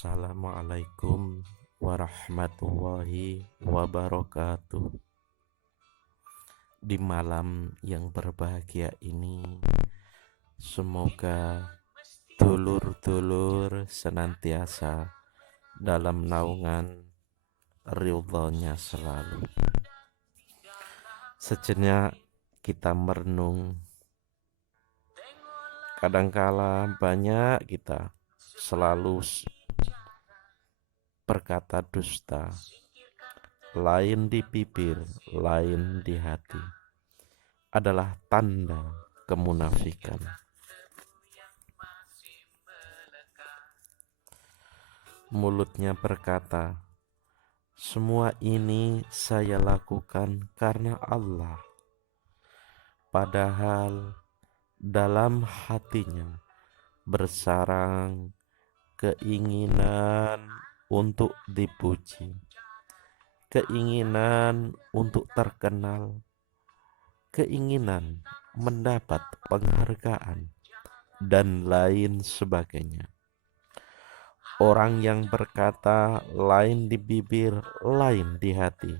Assalamualaikum warahmatullahi wabarakatuh. Di malam yang berbahagia ini, semoga dulur-dulur senantiasa dalam naungan ridhonya selalu. Sejenak kita merenung. Kadangkala banyak kita selalu berkata dusta, lain di bibir, lain di hati, adalah tanda kemunafikan. Mulutnya berkata, semua ini saya lakukan karena Allah. Padahal dalam hatinya bersarang keinginan untuk dipuji, keinginan untuk terkenal, keinginan mendapat penghargaan, dan lain sebagainya. Orang yang berkata lain di bibir, lain di hati,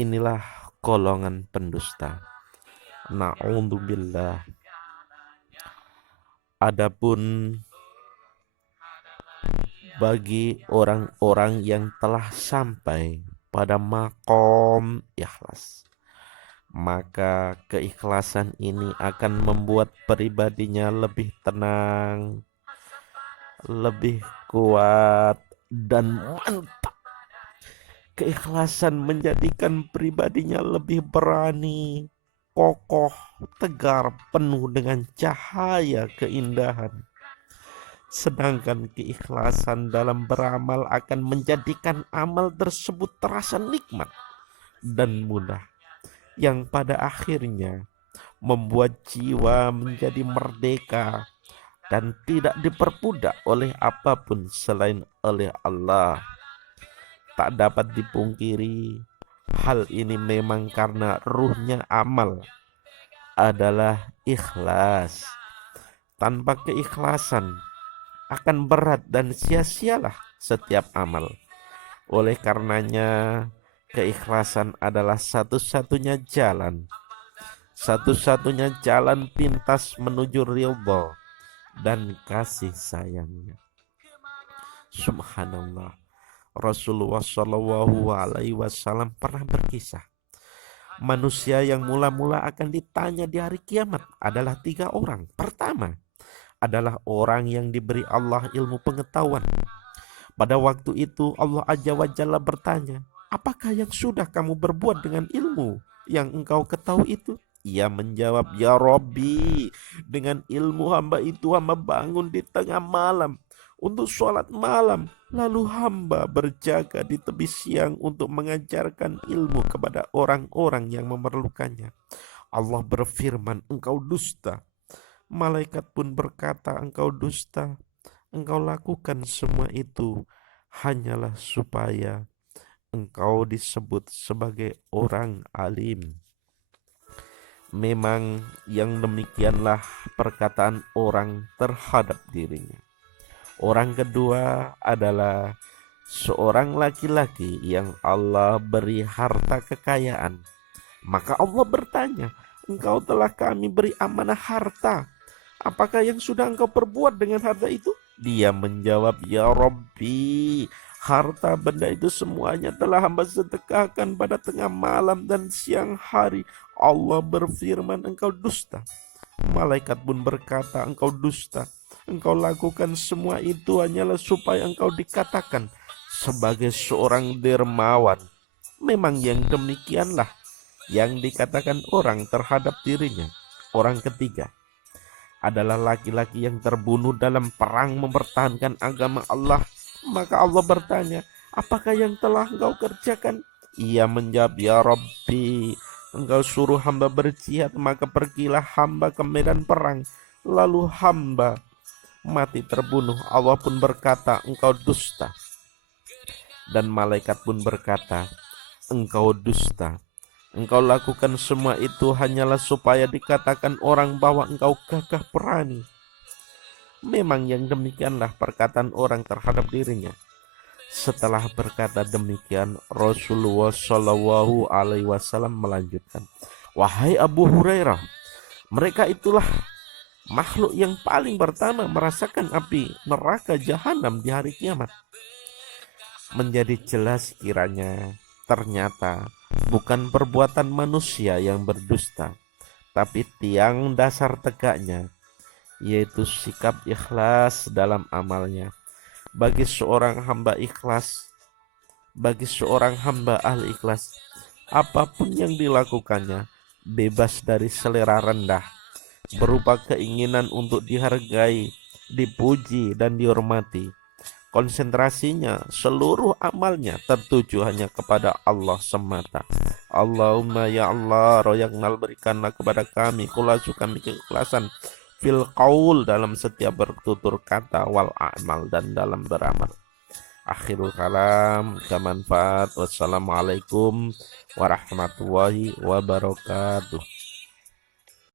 inilah golongan pendusta. Na'udzubillah. Adapun bagi orang-orang yang telah sampai pada makom ikhlas, maka keikhlasan ini akan membuat pribadinya lebih tenang, lebih kuat, dan mantap. Keikhlasan menjadikan pribadinya lebih berani, kokoh, tegar, penuh dengan cahaya keindahan. Sedangkan keikhlasan dalam beramal akan menjadikan amal tersebut terasa nikmat dan mudah, yang pada akhirnya membuat jiwa menjadi merdeka dan tidak diperbudak oleh apapun selain oleh Allah. Tak dapat dipungkiri, hal ini memang karena ruhnya amal adalah ikhlas. Tanpa keikhlasan akan berat dan sia-sialah setiap amal. Oleh karenanya, keikhlasan adalah satu-satunya jalan pintas menuju ridha dan kasih sayangnya. Subhanallah. Rasulullah Shallallahu Alaihi Wasallam pernah berkisah, manusia yang mula-mula akan ditanya di hari kiamat adalah 3 orang. Pertama adalah orang yang diberi Allah ilmu pengetahuan. Pada waktu itu Allah Azza wa Jalla bertanya, apakah yang sudah kamu berbuat dengan ilmu yang engkau ketahui itu? Ia menjawab, ya Rabbi, dengan ilmu hamba itu hamba bangun di tengah malam untuk sholat malam, lalu hamba berjaga di tepi siang untuk mengajarkan ilmu kepada orang-orang yang memerlukannya. Allah berfirman, engkau dusta. Malaikat pun berkata, engkau dusta. Engkau lakukan semua itu hanyalah supaya engkau disebut sebagai orang alim. Memang yang demikianlah perkataan orang terhadap dirinya. Orang kedua adalah seorang laki-laki yang Allah beri harta kekayaan. Maka Allah bertanya, engkau telah kami beri amanah harta. Apakah yang sudah engkau perbuat dengan harta itu? Dia menjawab, ya Rabbi, harta benda itu semuanya telah hamba sedekahkan pada tengah malam dan siang hari. Allah berfirman, engkau dusta. Malaikat pun berkata, engkau dusta. Engkau lakukan semua itu hanyalah supaya engkau dikatakan sebagai seorang dermawan. Memang yang demikianlah yang dikatakan orang terhadap dirinya. Orang ketiga adalah laki-laki yang terbunuh dalam perang mempertahankan agama Allah. Maka Allah bertanya, apakah yang telah engkau kerjakan? Ia menjawab, ya Rabbi, engkau suruh hamba berjihad, maka pergilah hamba ke medan perang. Lalu hamba mati terbunuh. Allah pun berkata, engkau dusta. Dan malaikat pun berkata, engkau dusta. Engkau lakukan semua itu hanyalah supaya dikatakan orang bahwa engkau gagah berani. Memang yang demikianlah perkataan orang terhadap dirinya. Setelah berkata demikian, Rasulullah Shallallahu Alaihi Wasallam melanjutkan, wahai Abu Hurairah, mereka itulah makhluk yang paling pertama merasakan api neraka jahanam di hari kiamat. Menjadi jelas kiranya ternyata bukan perbuatan manusia yang berdusta, tapi tiang dasar tegaknya, yaitu sikap ikhlas dalam amalnya. Bagi seorang hamba ikhlas, bagi seorang hamba ahli ikhlas, apapun yang dilakukannya bebas dari selera rendah, berupa keinginan untuk dihargai, dipuji, dan dihormati. Konsentrasinya, seluruh amalnya tertuju hanya kepada Allah semata. Allahumma ya Allah, royaknal berikanlah kepada kami kulasukan keikhlasan fil qaul, dalam setiap bertutur kata, wal amal, dan dalam beramal. Akhirul kalam, bermanfaat. Wassalamualaikum warahmatullahi wabarakatuh.